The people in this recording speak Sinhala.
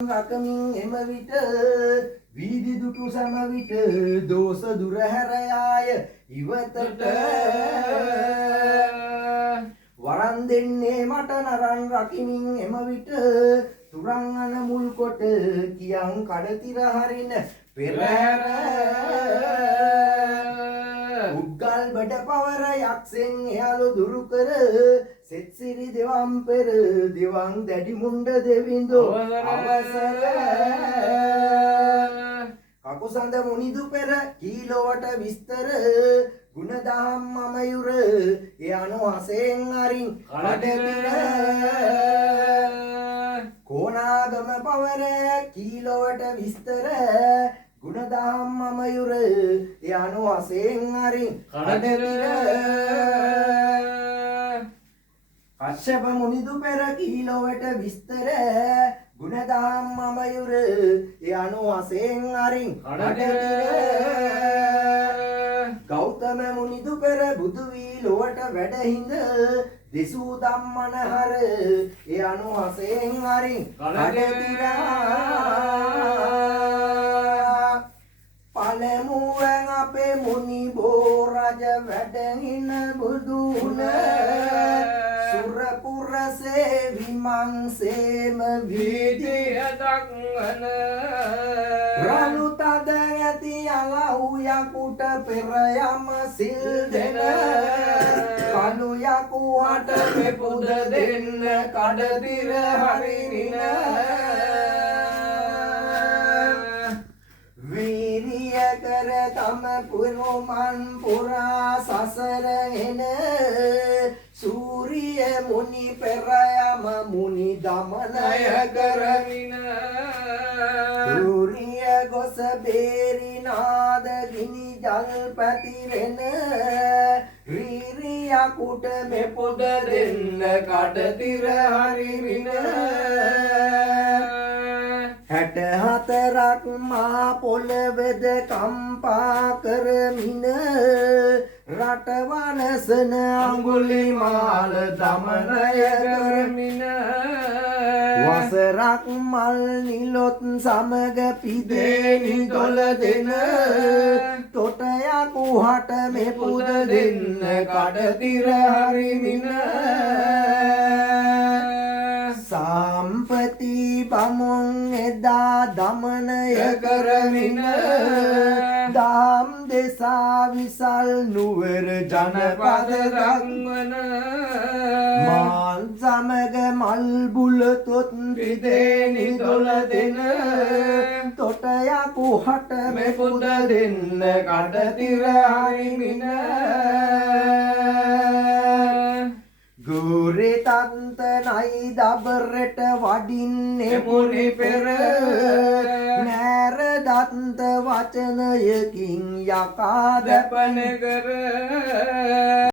රකමින් එම විට වීදි දුටු සම විට දෝෂ දුර හැර යාය ඉවතට වරන් දෙන්නේ මට නරන් රකිමින් එම විට තුරන් අන මුල් කොට කියන් කඩතිර හරින පෙරහැර උග්ගල් බඩ පවර යක්ෂෙන් එහළු දුරු කර සෙත්සිරි දෙවම් පෙර දෙවන් දැඩි මුණ්ඩ දෙවිඳෝ අවසර කකුසඳ මුනිදු පෙර කීලොවට විස්තර ගුණදහම් මමයුර ඒ අනු හසෙන් අරින් කඩතිර කෝනාගම පවර කීලොවට විස්තර ගුණදහම් මමයුර ඒ අනු හසෙන් අරින් කඩතිර කශ්‍යප මුනිදු පෙර කීලොවට විස්තර ගුණදහම් මමයුර ඒ අනු හසෙන් අරින් කඩතිර ගෞතම මුනිදු පෙර බුදු වී ලොවට වැඩහිඳ දෙසූ ධම්මනහර ඒ අනු හසෙන් අරින් කඩතිර පළමුවෙන් අපේ මුනි බෝ රජ වැඩහින බුදුන සුරපුර සේවිමන් සේම වීදිය දක්වන රණු තද ඇති අලහු යකුට පෙර යම සිල් දෙන කළු යකුවට මෙපුද දෙන්න කඩතිර හරිනින වීරිය කර තම පුරුමන් පුරා සසර එන සූරිය මුනි පෙර යම මුනි දමනය කරමින සූරිය ගොස බේරි නාද ගිනි ජල් පැතිරෙන වීරිය කුට මෙපොද දෙන්න කඩතිර හරිමින 64ක් මා පොළවද කම්පා කරමින රට වනසන අඟුලිමාල දමනය කරමින වසරක් මල් නිලොත් සමග පිදේනි දොළ දෙන තොටයක් උහට මෙපුද දෙන්න කඩතිර හරිමින සම්පති බමුන් එදා දමනය කරමින දහම් දෙසා විසල් නුවර ජනපද රංවන මාල් සමග මල් බුලතොත් පිදේනි දොළ දෙන තොටයක් උහට මෙපුද දෙන්න කඩතිර හරිමින ගුරේ තන්ත නයි දබරට වඩින්නේ මුනි පෙර නෑර දන්ත වචනයකින් යකා දැපන කර